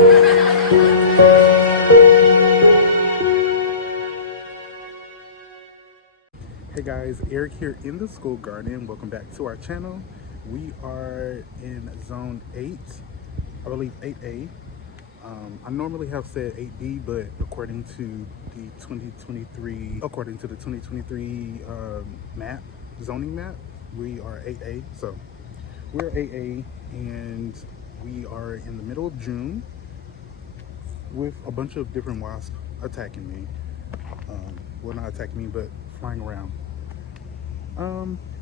Hey guys, Eric here in the school garden. Welcome back to our channel. We are in zone 8, I believe 8A. I normally have said 8B, but according to the 2023 map, zoning map, we are 8A. So we're 8A, and we are in the middle of June with a bunch of different wasps attacking me. Well, not attacking me, but flying around.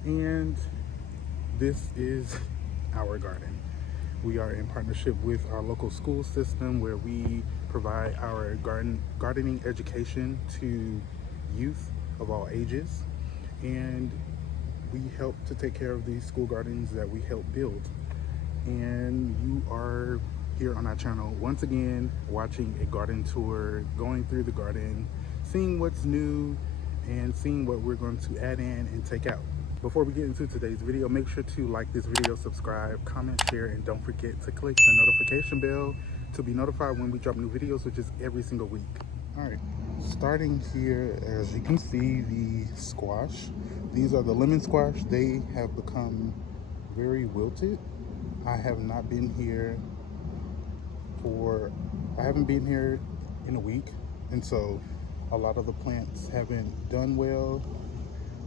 And this is our garden. We are in partnership with our local school system, where we provide our gardening education to youth of all ages, and we help to take care of these school gardens that we help build. And you are here on our channel once again, watching a garden tour, going through the garden, seeing what's new and seeing what we're going to add in and take out. Before we get into today's video, make sure to like this video, subscribe, comment, share, and don't forget to click the notification bell to be notified when we drop new videos, which is every single week. All right, starting here, as you can see, the squash. These are the lemon squash. They have become very wilted. I haven't been here in a week, and so a lot of the plants haven't done well,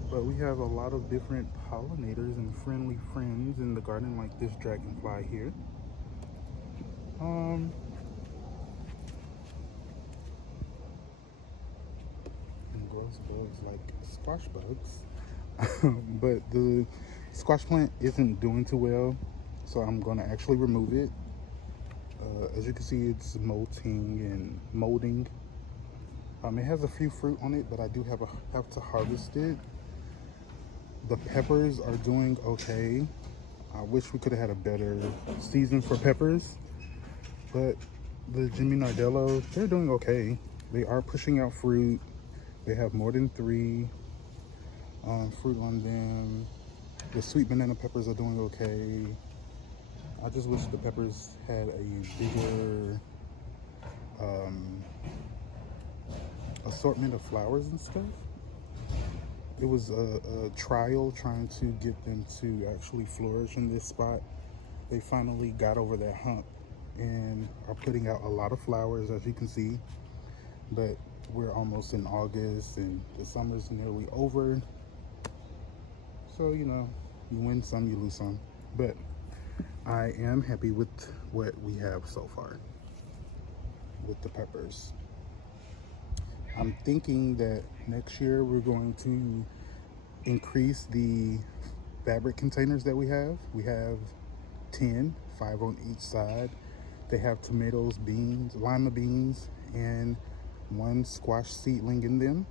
but we have a lot of different pollinators and friendly friends in the garden, like this dragonfly here. And gross bugs like squash bugs. But the squash plant isn't doing too well, so I'm going to actually remove it. As you can see, it's molting and molding. It has a few fruit on it, but I do have to harvest it. The peppers are doing okay. I wish we could have had a better season for peppers, but the Jimmy Nardello, they're doing okay. They are pushing out fruit. They have more than 3 fruit on them. The sweet banana peppers are doing okay. I just wish the peppers had a bigger assortment of flowers and stuff. It was a trial trying to get them to actually flourish in this spot. They finally got over that hump and are putting out a lot of flowers, as you can see. But we're almost in August and the summer's nearly over. So, you know, you win some, you lose some. But I am happy with what we have so far with the peppers. I'm thinking that next year we're going to increase the fabric containers that we have. We have 10, 5 on each side. They have tomatoes, beans, lima beans, and 1 squash seedling in them.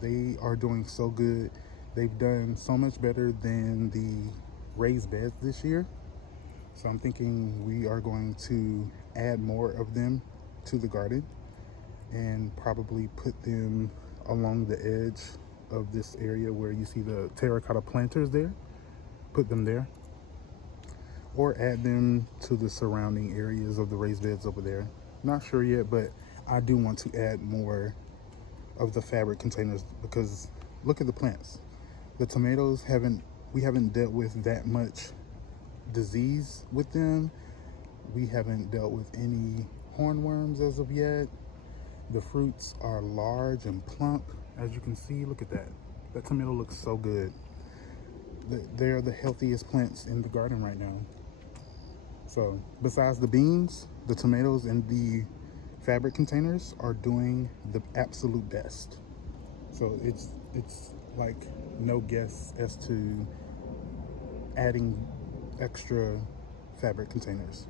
They are doing so good. They've done so much better than the raised beds this year. So I'm thinking we are going to add more of them to the garden and probably put them along the edge of this area where you see the terracotta planters there. Put them there, or add them to the surrounding areas of the raised beds over there. Not sure yet, but I do want to add more of the fabric containers, because look at the plants. The tomatoes we haven't dealt with that much disease with them. We haven't dealt with any hornworms as of yet. The fruits are large and plump, as you can see. Look at that. That tomato looks so good. They're the healthiest plants in the garden right now. So besides the beans, the tomatoes and the fabric containers are doing the absolute best. So it's like no guess as to adding extra fabric containers.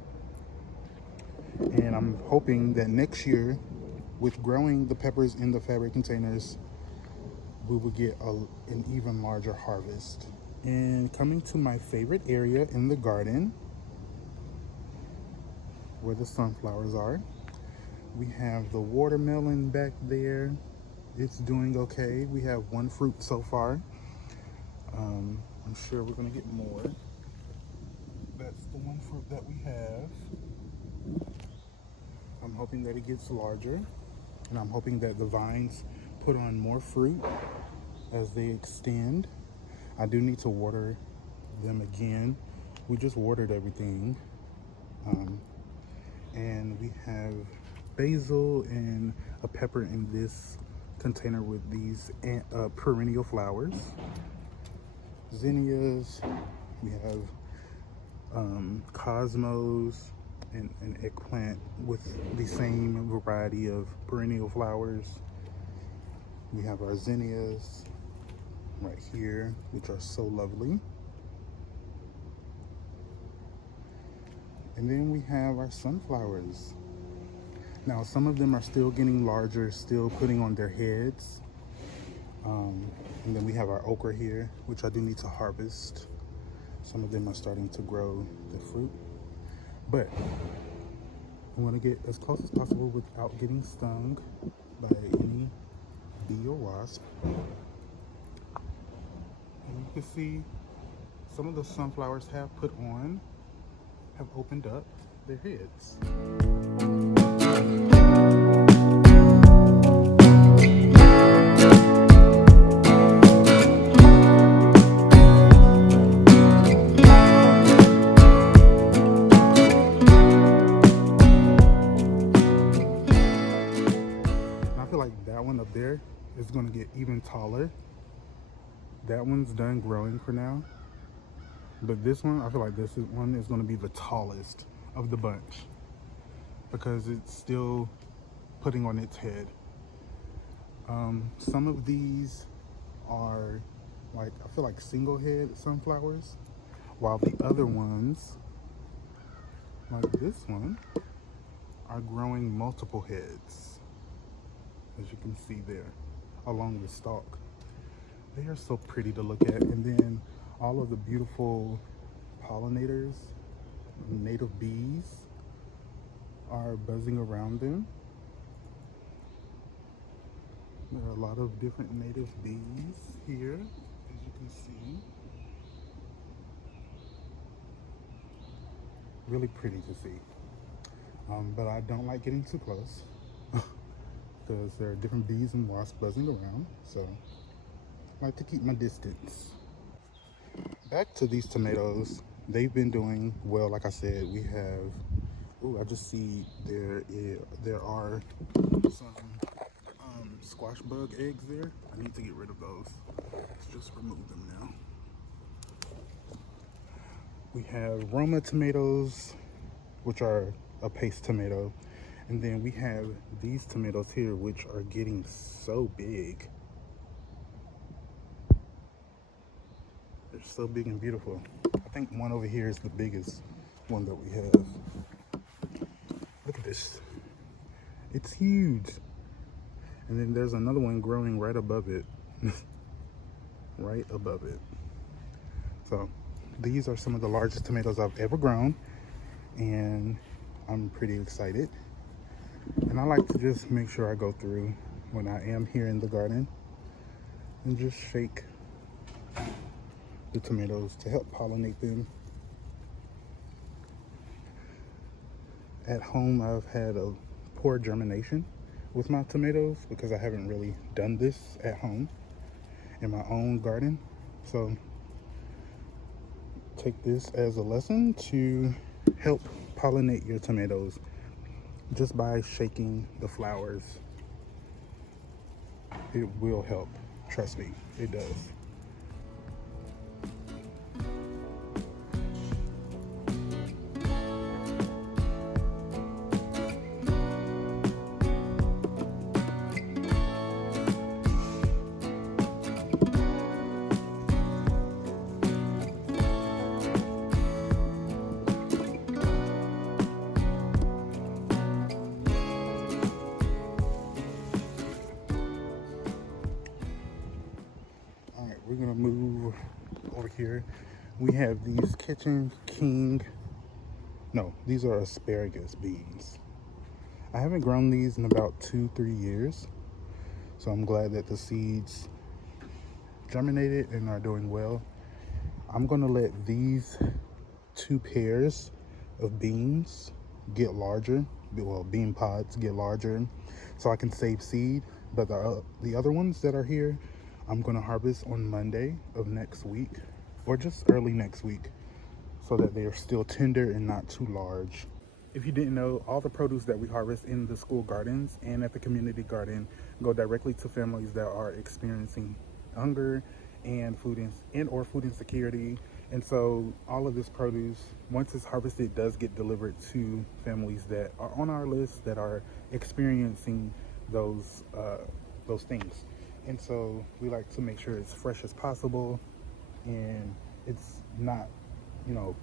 And I'm hoping that next year, with growing the peppers in the fabric containers, we will get an even larger harvest. And coming to my favorite area in the garden, where the sunflowers are, we have the watermelon back there. It's doing okay. We have 1 fruit so far. I'm sure we're gonna get more. That's the 1 fruit that we have. hoping that it gets larger, and I'm hoping that the vines put on more fruit as they extend. I do need to water them again. We just watered everything. And we have basil and a pepper in this container with these perennial flowers. Zinnias. We have cosmos and an eggplant with the same variety of perennial flowers. We have our zinnias right here, which are so lovely. And then we have our sunflowers. Now, some of them are still getting larger, still putting on their heads. And then we have our okra here, which I do need to harvest. Some of them are starting to grow the fruit. But I want to get as close as possible without getting stung by any bee or wasp. And you can see some of the sunflowers have opened up their heads. That one up there is going to get even taller. That one's done growing for now, but this one, I feel like this one is going to be the tallest of the bunch because it's still putting on its head. Some of these are I feel like single head sunflowers, while the other ones, like this one, are growing multiple heads, as you can see there, along the stalk. They are so pretty to look at. And then all of the beautiful pollinators, native bees, are buzzing around them. There are a lot of different native bees here, as you can see. Really pretty to see. But I don't like getting too close because there are different bees and wasps buzzing around, so I like to keep my distance. Back to these tomatoes. They've been doing well. Like I said, we have, I just see there are some squash bug eggs there. I need to get rid of those. Let's just remove them now. We have Roma tomatoes, which are a paste tomato. And then we have these tomatoes here, which are getting so big. They're so big and beautiful. I think one over here is the biggest one that we have. Look at this. It's huge. And then there's another one growing right above it. Right above it. So these are some of the largest tomatoes I've ever grown, and I'm pretty excited. And I like to just make sure I go through when I am here in the garden and just shake the tomatoes to help pollinate them. At home, I've had a poor germination with my tomatoes because I haven't really done this at home in my own garden. So take this as a lesson to help pollinate your tomatoes just by shaking the flowers. It will help. Trust me, it does. We're gonna move over here. We have these kitchen king, no, these are asparagus beans. I haven't grown these in about 2-3 years, so I'm glad that the seeds germinated and are doing well. I'm gonna let these 2 pairs of beans get larger well, bean pods get larger, so I can save seed. But the other ones that are here, I'm gonna harvest on Monday of next week, or just early next week, so that they are still tender and not too large. If you didn't know, all the produce that we harvest in the school gardens and at the community garden go directly to families that are experiencing hunger and food insecurity. And so all of this produce, once it's harvested, does get delivered to families that are on our list that are experiencing those things. And so we like to make sure it's fresh as possible and it's not,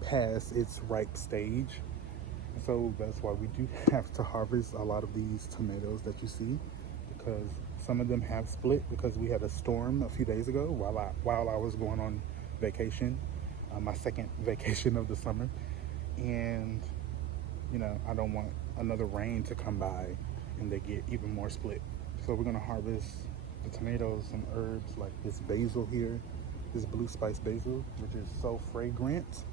past its ripe stage. So that's why we do have to harvest a lot of these tomatoes that you see, because some of them have split because we had a storm a few days ago while I was going on vacation, my second vacation of the summer. And I don't want another rain to come by and they get even more split. So we're gonna harvest the tomatoes and herbs like this basil here, this blue spice basil, which is so fragrant.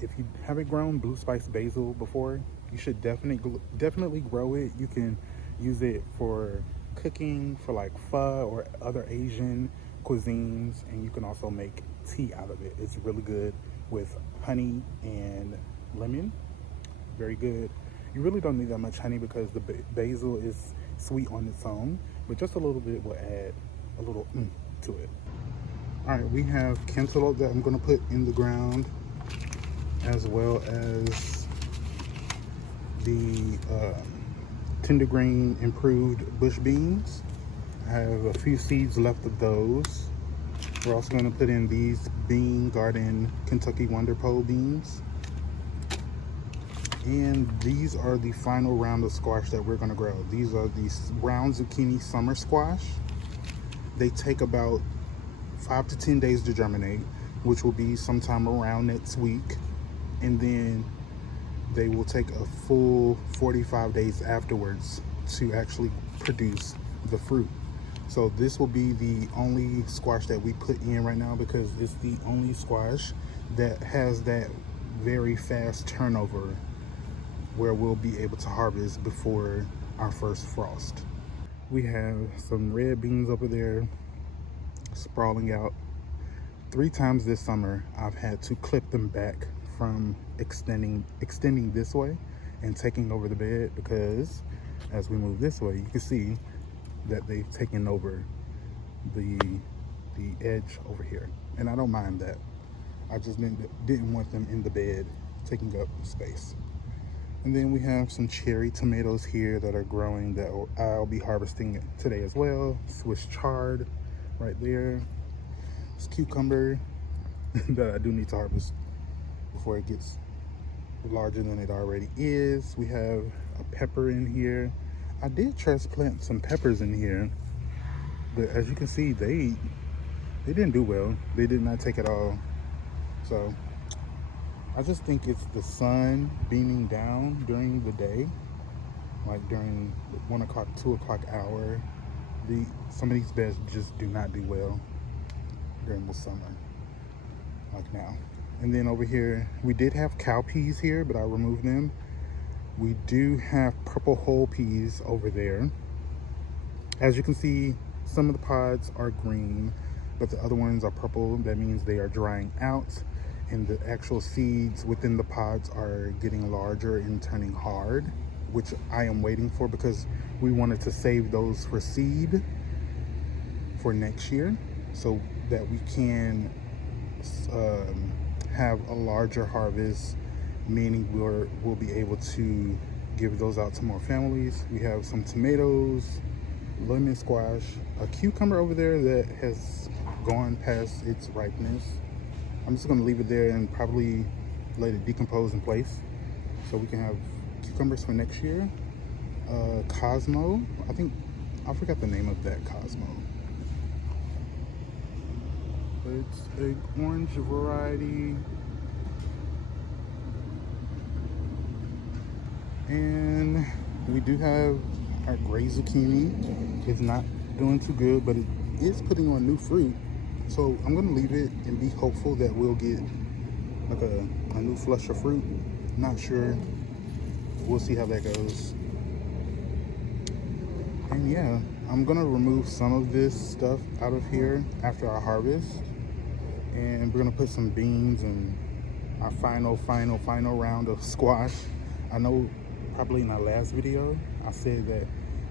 If you haven't grown blue spice basil before, you should definitely grow it. You can use it for cooking, for like pho or other Asian cuisines, and you can also make tea out of it. It's really good with honey and lemon. Very good. You really don't need that much honey because the basil is sweet on its own, but just a little bit will add a little to it. All right, we have cantaloupe that I'm going to put in the ground, as well as the tender green improved bush beans. I have a few seeds left of those. We're also going to put in these Bean Garden Kentucky Wonder Pole beans. And these are the final round of squash that we're going to grow. These are the brown zucchini summer squash. They take about 5 to 10 days to germinate, which will be sometime around next week. And then they will take a full 45 days afterwards to actually produce the fruit. So this will be the only squash that we put in right now because it's the only squash that has that very fast turnover where we'll be able to harvest before our first frost. We have some red beans over there sprawling out. 3 times this summer I've had to clip them back from extending this way and taking over the bed, because as we move this way you can see that they've taken over the edge over here, and I don't mind that. I just didn't want them in the bed taking up space. And then we have some cherry tomatoes here that are growing that I'll be harvesting today as well. Swiss chard right there. This cucumber that I do need to harvest before it gets larger than it already is. We have a pepper in here. I did transplant some peppers in here, but as you can see, they didn't do well. They did not take it all. So I just think it's the sun beaming down during the day, like during the 1 o'clock, 2 o'clock hour. Some of these beds just do not do well during the summer, like now. And then over here, we did have cow peas here, but I removed them. We do have purple whole peas over there. As you can see, some of the pods are green, but the other ones are purple. That means they are drying out, and the actual seeds within the pods are getting larger and turning hard, which I am waiting for because we wanted to save those for seed for next year so that we can have a larger harvest, meaning we'll be able to give those out to more families. We have some tomatoes, lemon squash, a cucumber over there that has gone past its ripeness. I'm just going to leave it there and probably let it decompose in place so we can have cucumbers for next year. Cosmo, I forgot the name of that Cosmo. It's an orange variety. And we do have our gray zucchini. It's not doing too good, but it is putting on new fruit. So I'm gonna leave it and be hopeful that we'll get like a new flush of fruit. Not sure. We'll see how that goes. And yeah, I'm gonna remove some of this stuff out of here after I harvest. And we're gonna put some beans and our final round of squash. I know probably in our last video I said that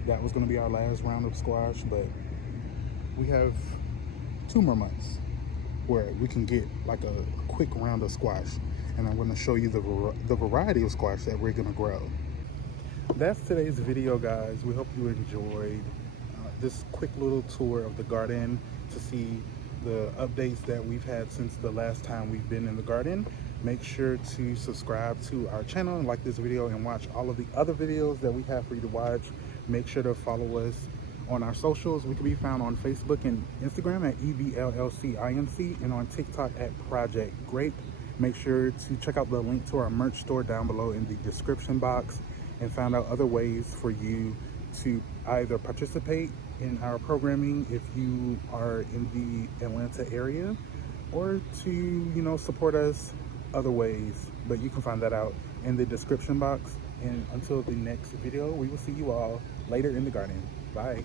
that was gonna be our last round of squash, but we have 2 more months where we can get like a quick round of squash, and I'm going to show you the variety of squash that we're going to grow. That's today's video, guys. We hope you enjoyed this quick little tour of the garden to see the updates that we've had since the last time we've been in the garden. Make sure to subscribe to our channel and like this video and watch all of the other videos that we have for you to watch. Make sure to follow us on our socials. We can be found on Facebook and Instagram at EVLLCINC and on TikTok at Project Grape. Make sure to check out the link to our merch store down below in the description box and find out other ways for you to either participate in our programming if you are in the Atlanta area, or to, you know, support us other ways. But you can find that out in the description box. And until the next video, we will see you all later in the garden. Bye.